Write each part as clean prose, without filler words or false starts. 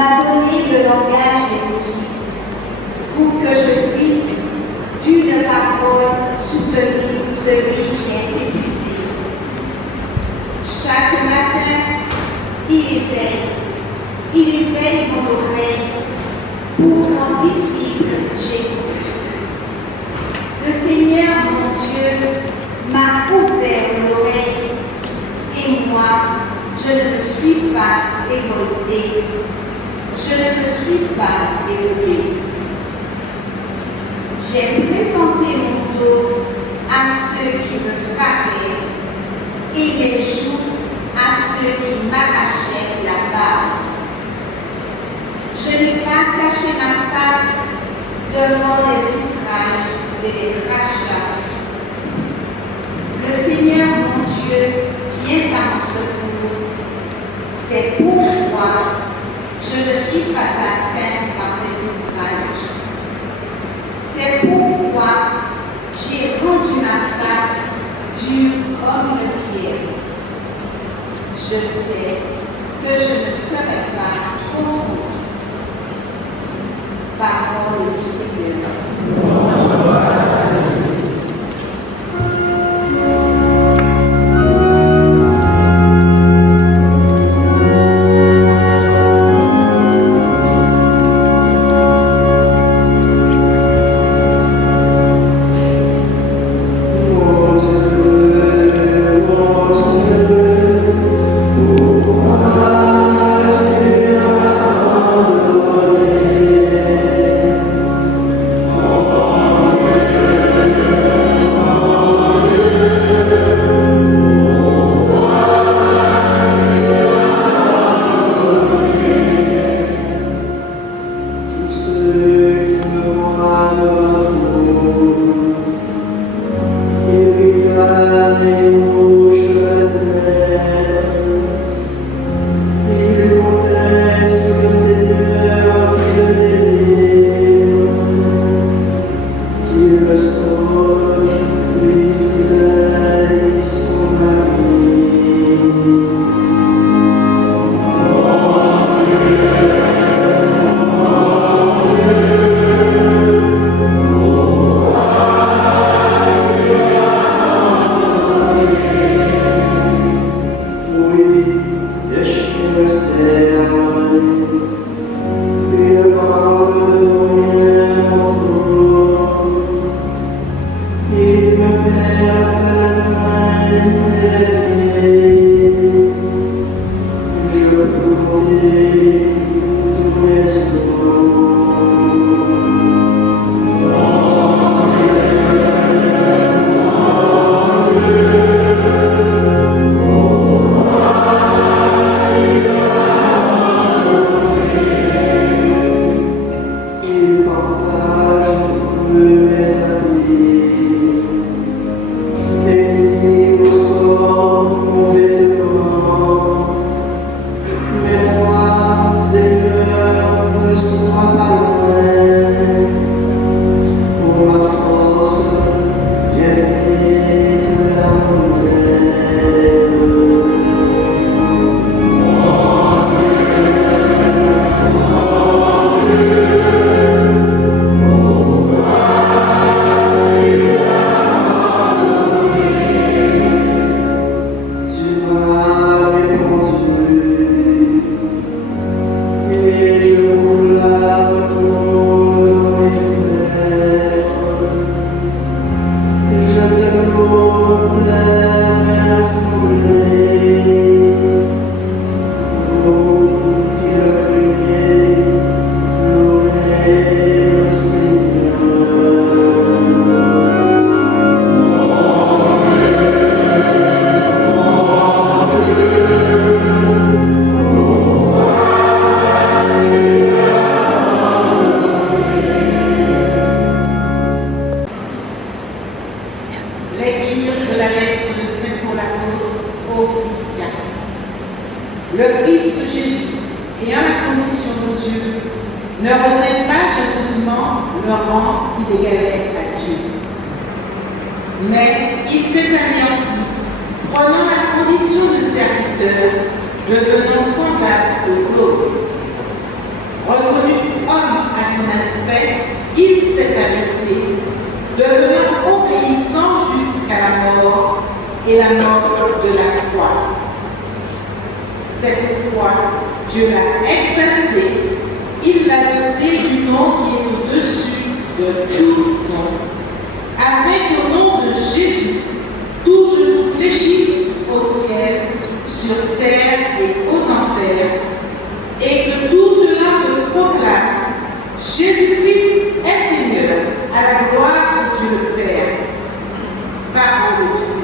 m'a donné le langage des disciples pour que je puisse, d'une parole, soutenir celui qui est épuisé. Chaque matin, il éveille mon oreille pour qu'en disciple, j'écoute. Le Seigneur, mon Dieu, m'a ouvert l'oreille et moi, je ne me suis pas révoltée, je ne me suis pas élevée. J'ai présenté mon dos à ceux qui me frappaient et mes joues à ceux qui m'arrachaient la barbe. Je n'ai pas caché ma face devant les outrages et les crachats. Le Seigneur, mon Dieu, vient à mon secours. C'est pourquoi je ne suis pas atteint par les outrages. C'est pourquoi j'ai rendu ma face dure comme une pierre. Je sais que je ne serai pas profonde. Parole du Seigneur. mort de la croix. C'est pourquoi Dieu l'a exalté, il l'a doté du nom qui est au-dessus de tout nom, afin qu'au nom de Jésus, tout genou fléchisse au ciel, sur terre et aux enfers, et que toute langue proclame Jésus-Christ est Seigneur, à la gloire de Dieu le Père. Parole du Seigneur.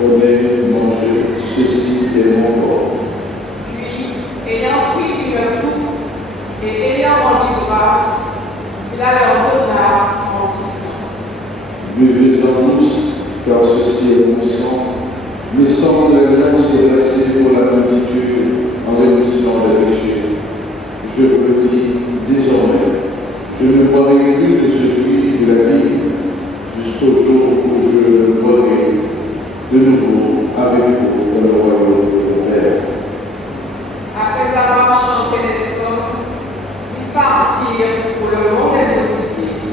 Prenez, mangez, ceci est mon corps. Puis, ayant pris une coupe et ayant rendu grâce, il la leur donna en disant: Buvez-en tous, car ceci est mon sang, le sang de l'alliance versé pour la multitude en rémission des péchés. Je vous le dis désormais, je ne boirai plus de ce fruit de la vie jusqu'au jour où je le boirai de nouveau avec vous dans le royaume de mon Père. Après avoir chanté les psaumes, ils partirent pour le mont des Oliviers.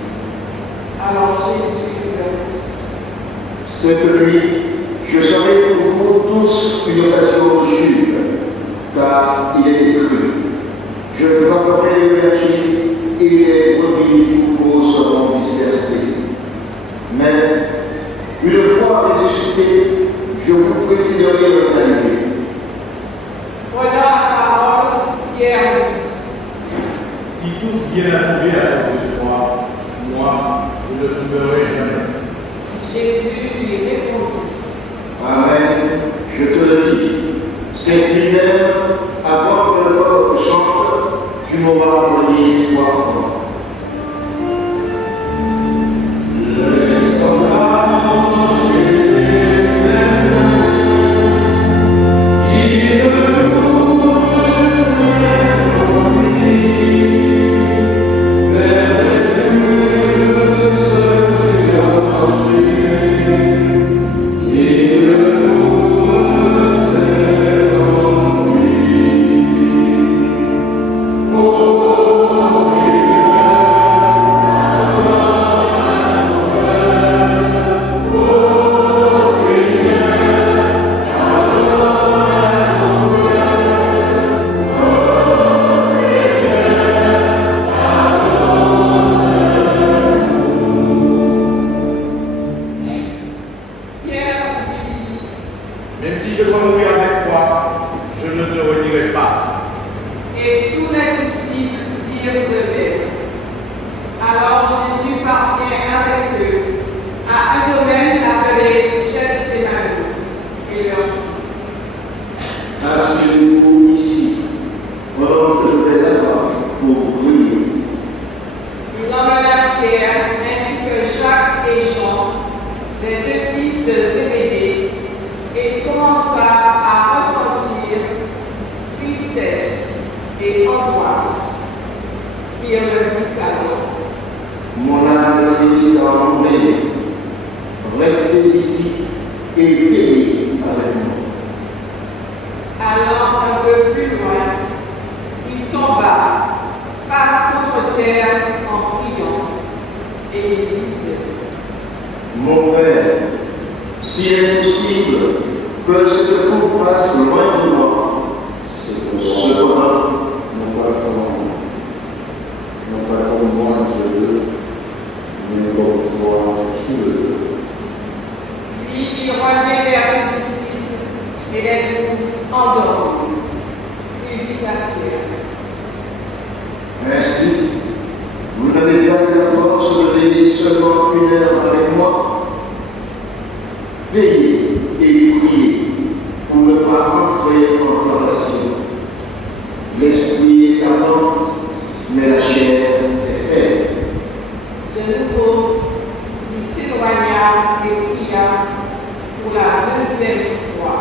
Alors Jésus leur dit: Cette nuit, je serai pour vous tous une occasion de chute, car il est écrit: je frapperai le berger et les brebis du troupeau seront dispersées. Mais, une fois ressuscité, je vous préciserai le dernier. Prenant la parole, Pierre lui dit: Si tous viennent à tomber à cause de moi, vous ne tomberez jamais. Jésus lui répondit: Amen, je te le dis, cette nuit même, avant que le coq chante, tu m'auras envoyé 3 fois. Même si je dois mourir avec toi, je ne te renierai pas. Et tous les disciples dirent de même. Alors Jésus parvient avec eux à un domaine appelé Gethsémani et leur dit: Asseyez-vous ici, pendant que je vais là-bas pour prier. Ils emmenèrent Pierre ainsi que Jacques et Jean, les 2 fils de Zébédée, et il commença à ressentir tristesse et angoisse. Il leur dit alors: Mon âme est triste à mourir. Restez ici et veillez avec moi. Allant un peu plus loin, il tomba face contre terre en priant, et il disait: Mon Père, s'il est possible que ce coup passe loin de moi, cependant, Non pas comme moi je veux, mais comme toi tu veux. Puis il revient vers ses disciples et les trouve endormis. Il dit à Pierre: ainsi, vous n'avez pas eu la force de veiller seulement 1 heure avec moi. Veillez et priez pour ne pas entrer en tentation. L'esprit est ardent, mais la chair est faible. De nouveau, il s'éloigna et pria pour la 2e fois.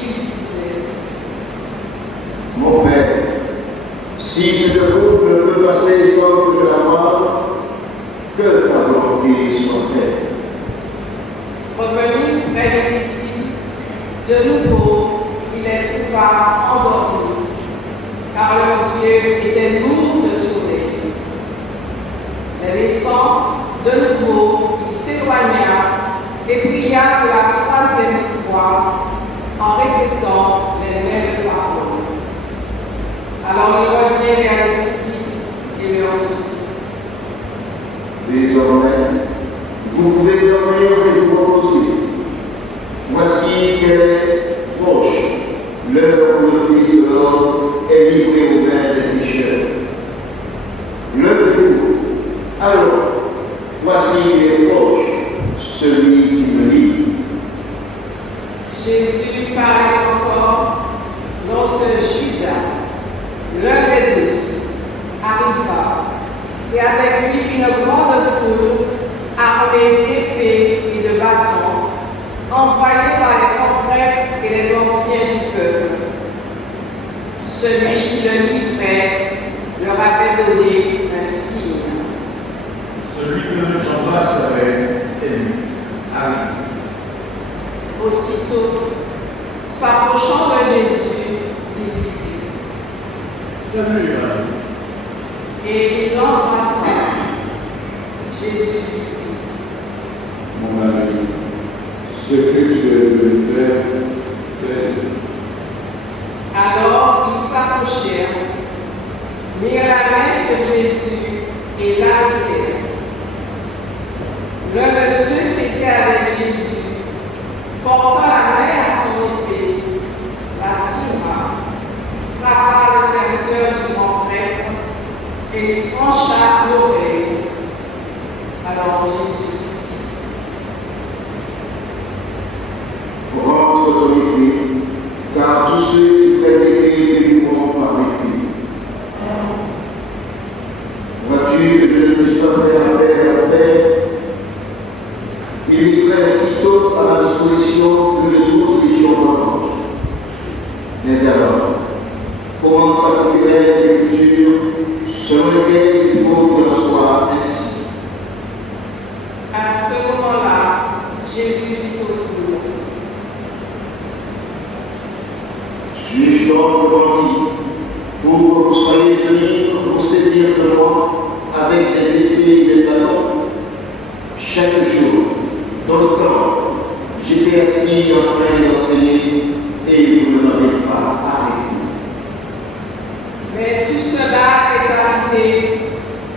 Il disait: Mon Père, si cette coupe ne peut passer sans que je la boive, que ta volonté soit faite. Revenu près des disciples, de nouveau, il les trouva endormis, car leurs yeux étaient lourds de sommeil. Les laissant, de nouveau, il s'éloigna et pria pour la 3e fois en répétant les mêmes paroles. Alors il revient vers les disciples et leur dit: Désormais, vous pouvez dormir et vous reposer. Voici qu'elle est proche, l'heure où le Fils de l'homme est livré aux mains des pécheurs. Levez-vous, alors, voici qu'il est proche, celui qui me livre. l'un des 12, arriva, et avec lui une grande foule armée d'épées et de bâtons, envoyés par les grands prêtres et les anciens du peuple. Celui qui le livrait leur avait donné un signe. Celui que j'embrasserai, c'est lui. Arrive. Aussitôt, s'approchant de Jésus, il lui dit: Salut, et il l'embrassa. Jésus lui dit: Mon ami, ce que tu es venu faire, fais. Alors ils s'approchèrent, mirent la main sur Jésus et l'arrêtèrent. L'un de ceux qui étaient avec Jésus, portant la main à son épée, la tira, frappa le serviteur du grand prêtre et lui trancha l'oreille. Alors Jésus dit: Rentre ton épée, car tous ceux qui prennent l'épée périront par l'épée. Vois-tu que je ne me suis pas fait appel à la paix? Il mettrait aussitôt à ma disposition plus de 12 légions d'anges. Mais alors, comment s'accomplirait les Écritures selon lesquelles il faut qu'il en soit ainsi? À ce moment-là, Jésus dit aux foules: Suis-je donc grandi pour que vous soyez venus vous saisir de moi avec des épées et des bâtons? Chaque jour, dans le temps, j'étais assis en train d'enseigner et vous ne m'avez pas arrêté. Mais tout cela est arrivé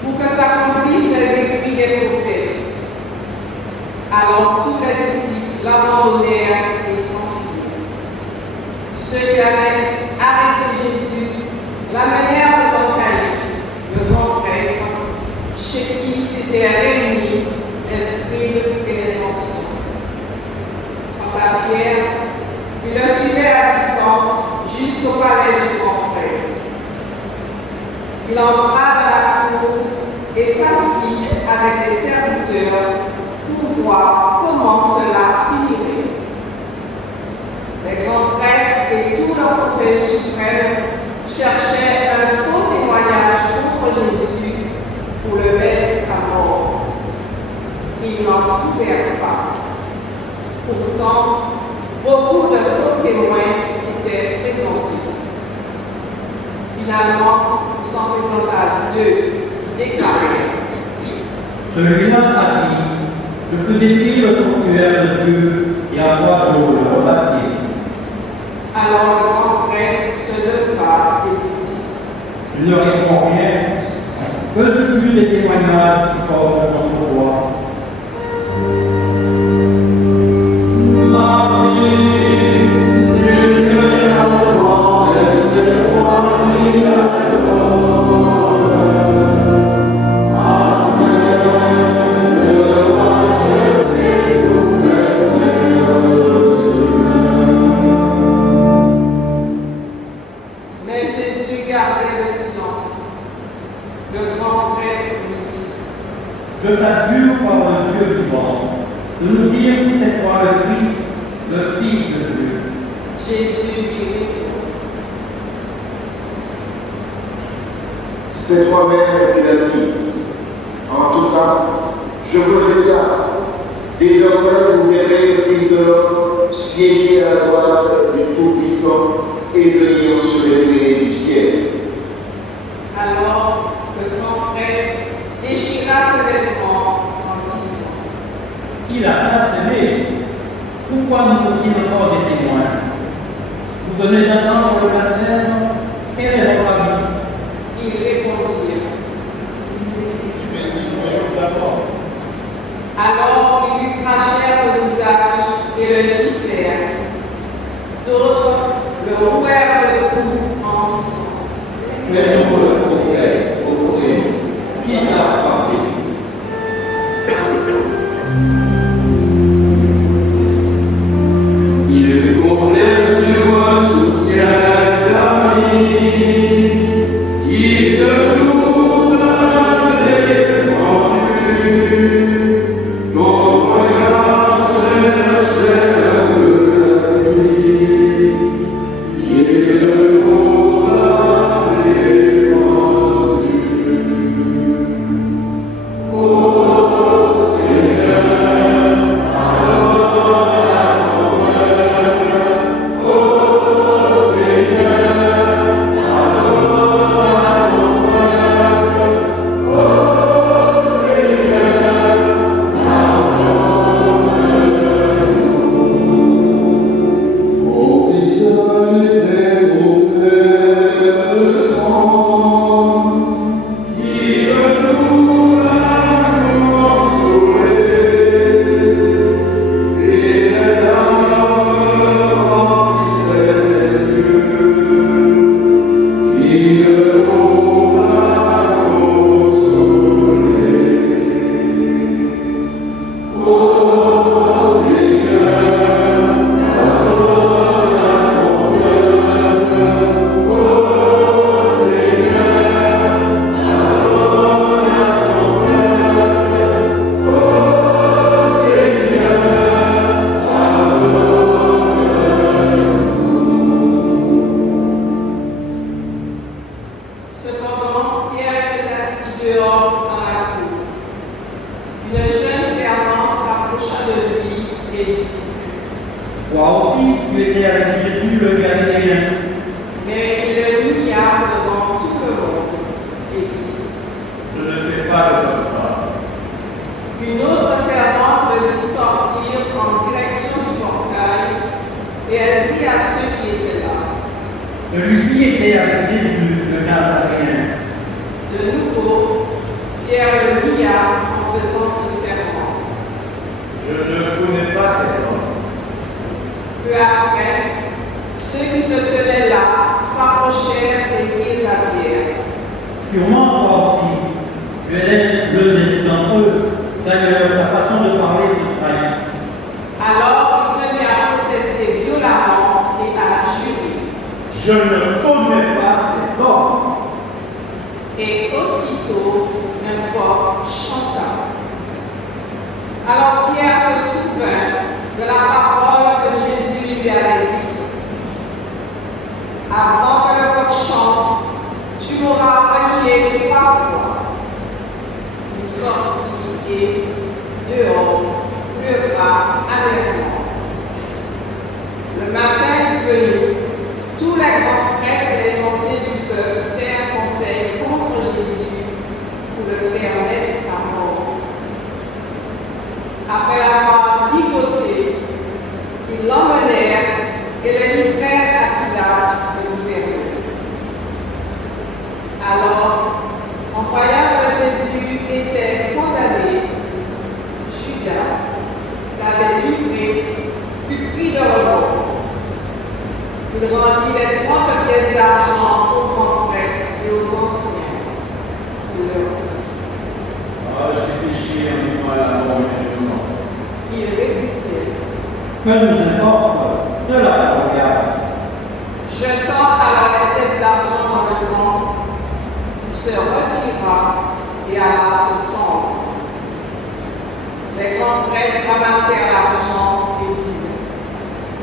pour que s'accomplissent les écrits des prophètes. Alors tous les disciples l'abandonnèrent et s'enfuirent. Ceux qui avaient arrêté Jésus l'amenèrent devant Caïphe, le grand prêtre, chez qui s'étaient réunis les scribes et les anciens. Quant à Pierre, il le suivait à distance jusqu'au palais du grand prêtre. Il entra dans la cour et s'assit avec les serviteurs pour voir comment cela finirait. Les grands prêtres et tout le conseil suprême cherchaient un faux témoignage contre Jésus pour le mettre à mort. Ils n'en trouvèrent pas. Pourtant, beaucoup de faux témoins s'étaient présentés. Finalement, il s'en présenta 2, déclarèrent: Celui-là a dit: je peux détruire le sanctuaire de Dieu et en 3 jours le rebâtir. Alors le grand prêtre se leva et lui dit: Tu ne réponds rien. Que dis-tu des témoignages qui portent contre toi? Mais Jésus gardait le silence. Le grand prêtre lui dit: Je t'adjure par le Dieu vivant de nous dire si c'est toi le Christ, le Fils de Dieu. Jésus lui répondit: C'est toi-même qui l'as dit. En tout cas, je vous le déclare. Désormais, vous verrez le Fils de l'homme siéger à la droite du Tout-Puissant et venir sur les nuées du ciel. Alors le grand prêtre déchira ses vêtements en disant: Il a blasphémé. Pourquoi nous faut-il encore des témoins? Vous venez d'entendre le blasphème? Quel est votre avis? Ils répondirent. Alors ils lui crachèrent au visage et le giflèrent. D'autres le rouèrent le cou en disant: Fais-nous le conseil au Christ qui t'a frappé. Dieu comptait sur un soutien d'amis. Cependant, Pierre était assis dehors dans la cour. Une jeune servante s'approcha de lui et dit: Toi aussi, tu étais avec Jésus le Galiléen. Mais il le nia devant tout le monde et dit: Je ne sais pas de quoi tu parles. Une autre servante le vit sortir en direction du portail et elle dit à ceux qui étaient là: Celui-ci était avec Jésus le Nazaréen. De nouveau, Pierre le nia en faisant ce serment. Je ne connais pas cet homme. Peu après, ceux qui se tenaient là s'approchèrent et dirent à Pierre: Sûrement toi aussi, tu es l'un d'entre eux. D'ailleurs, ta façon de parler te trahit. Alors il se mit à protester violemment et à jurer. Je ne connais pas cet homme. Et aussitôt, un coq chanta. Alors Pierre se souvint de la parole que Jésus lui avait dite: Avant que le coq chante, tu m'auras renié 3 fois. Il sortit et, dehors, pleura amèrement. Le matin est venu, tous les grands prêtres et les anciens du peuple tinrent conseil contre Jésus pour le faire mettre à mort. Après l'avoir ligoté, ils l'emmenèrent et le livrèrent à Pilate, le gouverneur. Alors, en voyant que Jésus était condamné, Judas, l'avait livré, fut pris de remords. Il rendit les 30 pièces d'argent aux grands prêtres et aux anciens. Il leur dit: Ah, j'ai péché en vivant à la mort innocente. Il répliquait: Que nous importe de la regarde. Jetant alors les pièces d'argent dans le temple, il se retira et alla se tendre. Les grands prêtres ramassèrent l'argent et dirent: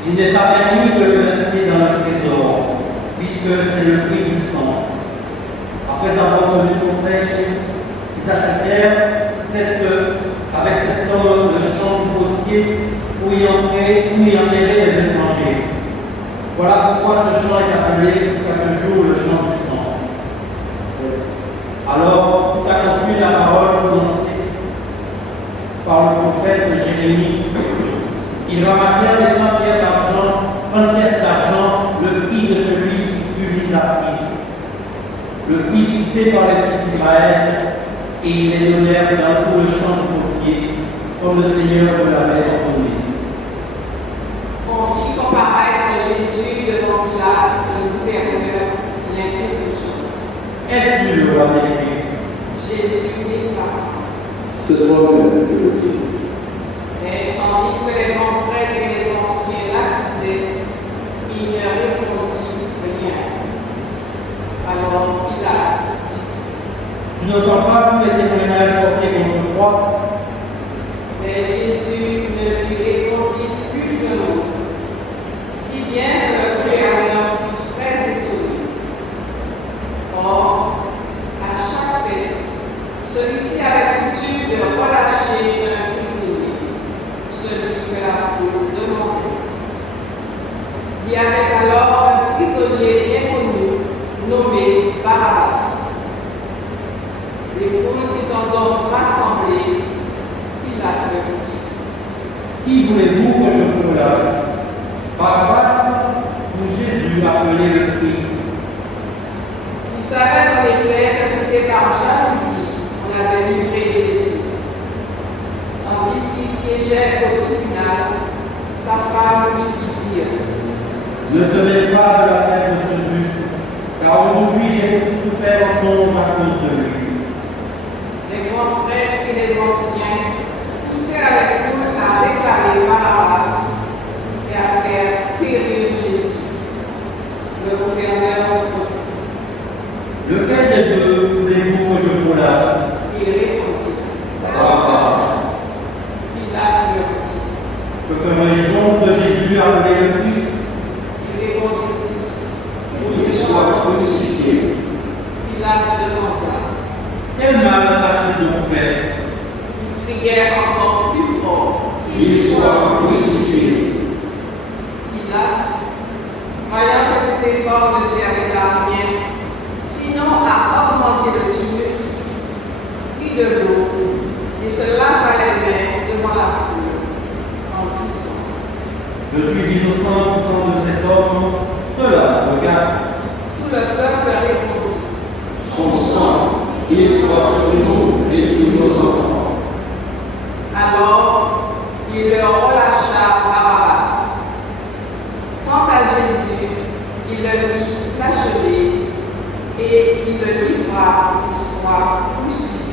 Il n'est pas permis de le verser dans le trésor, puisque c'est le prix du sang. Après avoir donné conseil, ils achetèrent avec cet homme le champ du potier où y enterraient les étrangers. Voilà pourquoi ce champ est appelé jusqu'à ce jour le champ du sang. Alors, tout accomplit la parole prononcée par le prophète Jérémie. Ils ramassèrent les 30 pièces d'argent, le prix de celui qui fut mis à prix, le prix fixé par les fils d'Israël, et ils les donnèrent dans tout le champ du potier, comme le Seigneur l'avait ordonné. On fit comparaître Jésus devant Pilate, le gouverneur, l'interrogeant. Es-tu le roi des Juifs? Jésus déclara. C'est toi-même qui le dis. Mais tandis que les grands prêtres et les anciens l'accusaient, il ne répondit rien. Alors Pilate dit: Tu n'entends pas tous les témoignages portés contre toi? Mais Jésus ne lui répondit plus un mot, si bien que le gouverneur fut très étonné. Or, à chaque fête, celui-ci avait coutume de relâcher un prisonnier, celui que la foule demandait. Il y avait alors un prisonnier bien connu, nommé Barabbas. Les foules s'étant donc rassemblées, Pilate leur dit: Qui voulez-vous que je vous relâche? Barabbas ou Jésus appelé le Christ? Il savait en effet que c'était par jalousie qu'on avait livré Jésus. Tandis qu'il siégeait au tribunal, sa femme lui fit dire: Ne tenez pas de la fête de ce juste, car car aujourd'hui j'ai beaucoup souffert en songe à cause de lui. Les grands prêtres et les anciens poussèrent les foules à réclamer Barabbas et à faire périr Jésus. Le gouverneur, Lequel des deux voulez-vous que je vous lâche? il répondit. Barabbas. Pilate lui dit. Que ferait-on de Jésus appelé le Christ? Il répondit tous. Qu'il soit crucifié. Pilate demanda. Quel mal a-t-il donc fait? Ils crièrent encore plus fort. Qu'il soit crucifié. Pilate, voyant que ces efforts ne servaient à rien, sinon à augmenter le tumulte, prit de l'eau et se lava les mains devant la foule, en disant. Je suis innocent du sang de cet homme. Cela, regarde. Tout le peuple répondit. Son sang, qu'il soit sur nous et sur nos enfants. Alors, il leur relâcha Barabbas. Quant à Jésus, il le fit flageller et il le livra pour qu'il soit crucifié.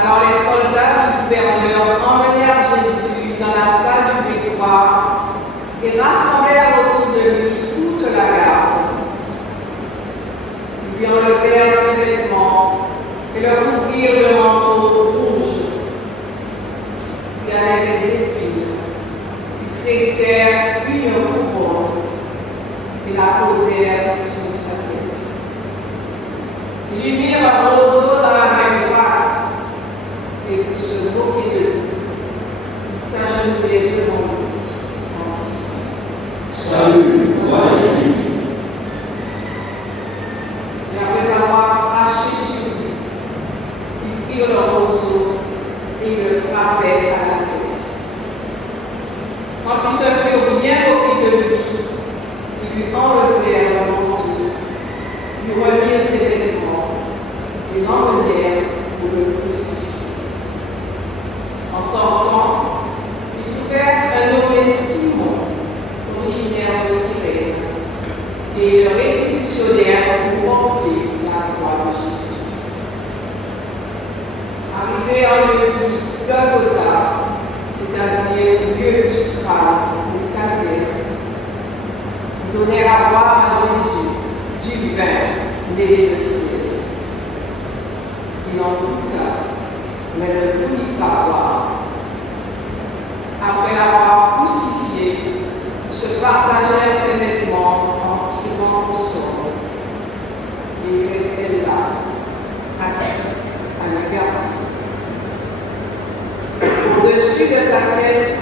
Alors les soldats du gouverneur emmenèrent Jésus dans la salle du prétoire et rassemblèrent autour de lui toute la garde. Ils lui enlevèrent ses vêtements et le couvrirent de manteau rouge. Puis avec les épines, ils tressèrent une couronne et la posèrent sur sa tête. Ils lui mirent un roseau dans la main droite et pour se moquer de lui, ils s'agenouillaient devant lui en disant. Salut, roi des Juifs. Et après avoir craché sur lui, ils prirent le roseau et le frappaient à la tête. Quand ils se furent bien moqués de lui, ils lui enlevèrent le manteau, lui remirent ses vêtements et l'emmenèrent pour le crucifier. En sortant, ils trouvèrent un nommé Simon, originaire de Cyrène, et ils le réquisitionnèrent pour porter la croix de Jésus. Arrivé en lieu dit Golgotha, c'est-à-dire lieu du crâne, le calvaire, ils donnèrent à boire à Jésus du vin mêlé de fiel. Il en goûta, mais ne voulut pas boire. Après l'avoir crucifié, ils se partagèrent ses vêtements en tirant au sort. Et il restait là, assis à la garde. Au-dessus de sa tête,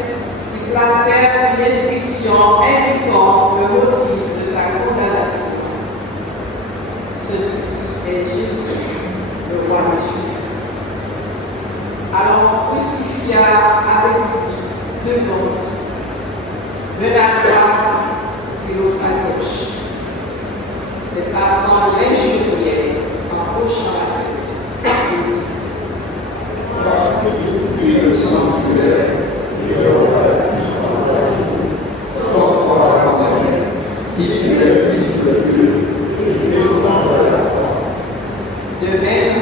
ils placèrent une inscription indiquant le motif de sa condamnation. Celui-ci est Jésus, le roi des Juifs. Alors on crucifia avec lui deux bandes, l'une à droite et l'autre à gauche. Les passants l'injuriaient en hochant la tête et disaient. Puis le sanctuaire, et le roi sort par la campagne, si tu es fils de Dieu, descends de la croix. De même,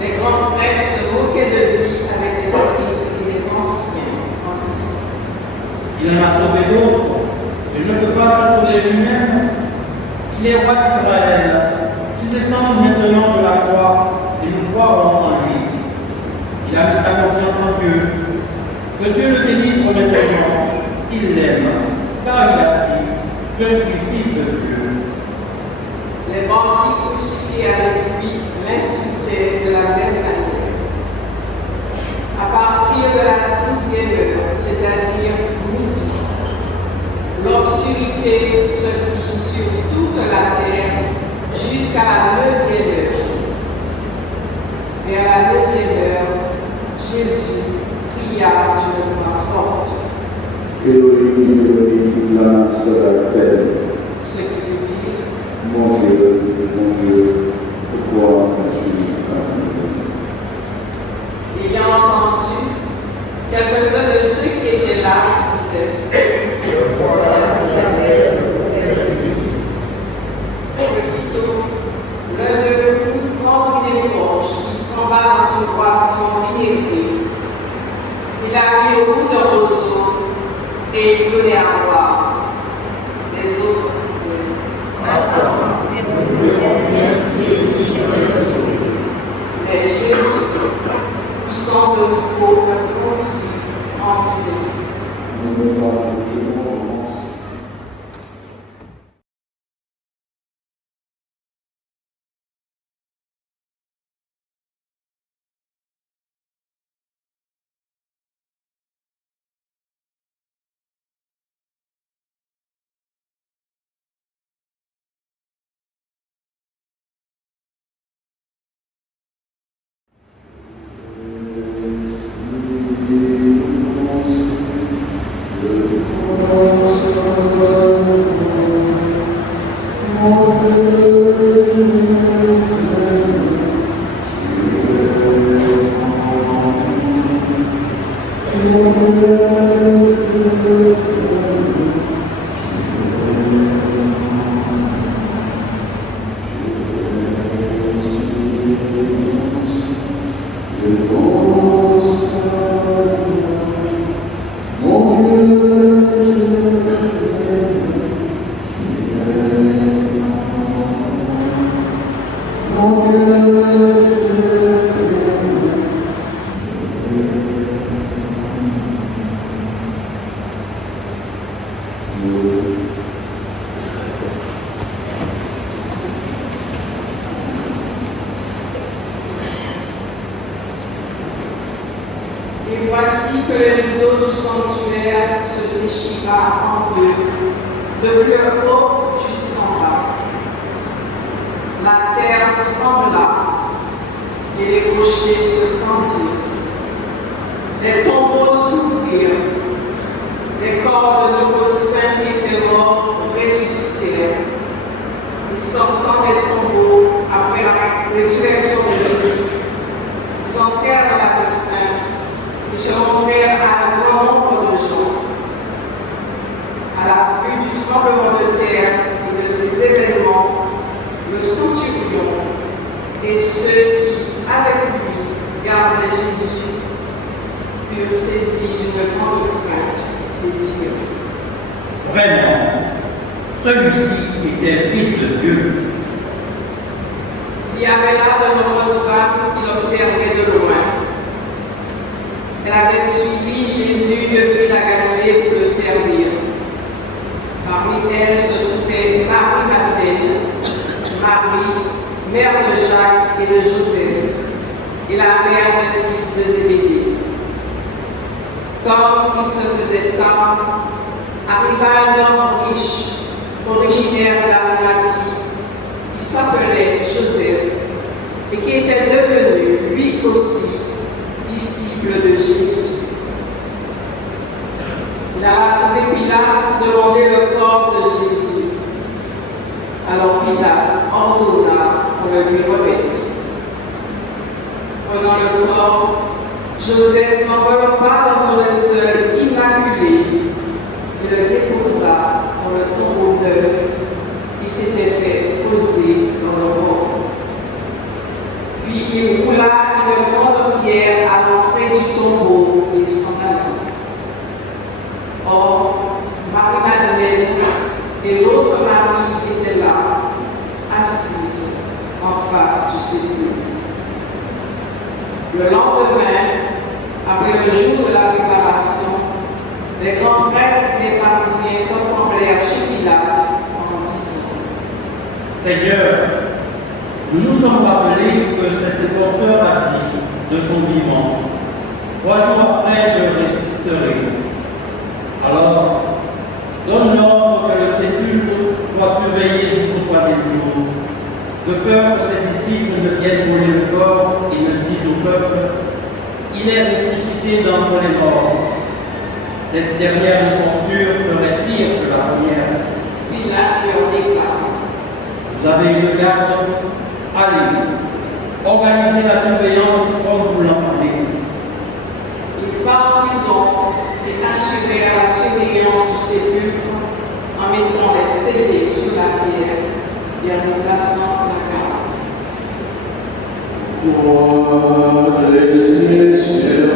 les grands prêtres se moquaient de lui avec les scribes et les anciens en disant. Il en a sauvé d'autres, et ne peut pas se sauver lui-même. Il est roi d'Israël. Il descend maintenant de la croix et nous croirons en lui. Il a mis sa confiance en Dieu. Que Dieu le délivre maintenant, s'il l'aime, car il a dit, je suis fils de Dieu. Les bandits crucifiés avec lui l'insultaient de la même manière. À partir de la 6e heure, c'est-à-dire midi, l'obscurité se fit sur toute la terre jusqu'à la 9e heure. Vers la 9e heure, Jésus cria d'une voix forte, Elohim, Elohim, lama sabachthani. ce qui veut dire Mon Dieu, pourquoi m'as-tu abandonné? ayant entendu, quelques-uns de ceux qui étaient là disaient. Aussitôt, l'un d'eux courut prendre une éponge qui tremba dans une boisson vinaigrée. Il la mit au bout d'un roseau et il donnait à boire. Les autres disaient: Mais Jésus, poussant de nouveau un grand cri, en dit ceci. Et voici que le rideau du sanctuaire se déchira en deux, de plus haut jusqu'en bas. La terre trembla et les rochers se fendirent. Les tombeaux s'ouvrirent. Les corps de nos saints qui étaient morts ressuscitèrent. Ils sortant des tombeaux après la résurrection de Jésus. Ils entrèrent dans la ville sainte. Ils se montrèrent à un grand nombre de gens. À la vue du tremblement de terre et de ces événements, le centurion et ceux qui, avec lui, gardaient Jésus, furent saisis d'une grande crainte et dirent: Vraiment, celui-ci était fils de Dieu. Il y avait là de nombreuses femmes qui l'observaient de loin. Elle avait suivi Jésus depuis la Galilée pour le servir. Parmi elles se trouvaient Marie-Madeleine, Marie, mère de Jacques et de Joseph, et la mère des fils de Zébédée. Comme il se faisait temps, arriva un homme riche, originaire d'Arimathie, qui s'appelait Joseph, et qui était devenu, lui aussi, disciple de Jésus. Il alla trouver Pilate pour demander le corps de Jésus. Alors Pilate ordonna qu'on le lui remette. Prenant le corps, Joseph l'enveloppa dans un linceul immaculé et le déposa dans le tombeau neuf qui s'était fait poser dans le mort. Puis il roula une grande pierre à l'entrée du tombeau et s'en alla. Or, Marie-Madeleine et l'autre Marie étaient là, assises en face du sépulcre. Le lendemain, après le jour de la préparation, les grands prêtres et les pharisiens s'assemblèrent chez Pilate en disant: Seigneur, nous nous sommes rappelés que cet porteur a dit de son vivant: 3 jours après, je ressusciterai. Alors, donne l'ordre que le sépulcre soit surveillé jusqu'au 3e jour, de peur que ses disciples ne viennent voler le corps et ne disent au peuple: il est ressuscité d'entre les morts. Cette dernière posture serait pire que la première. Pilate leur déclare: Vous avez une garde, allez, organisez la surveillance comme vous l'en parlez. Ils partirent donc et assurèrent la surveillance du sépulcre en mettant les scellés sur la pierre et en nous plaçant la garde. Pour les cieux,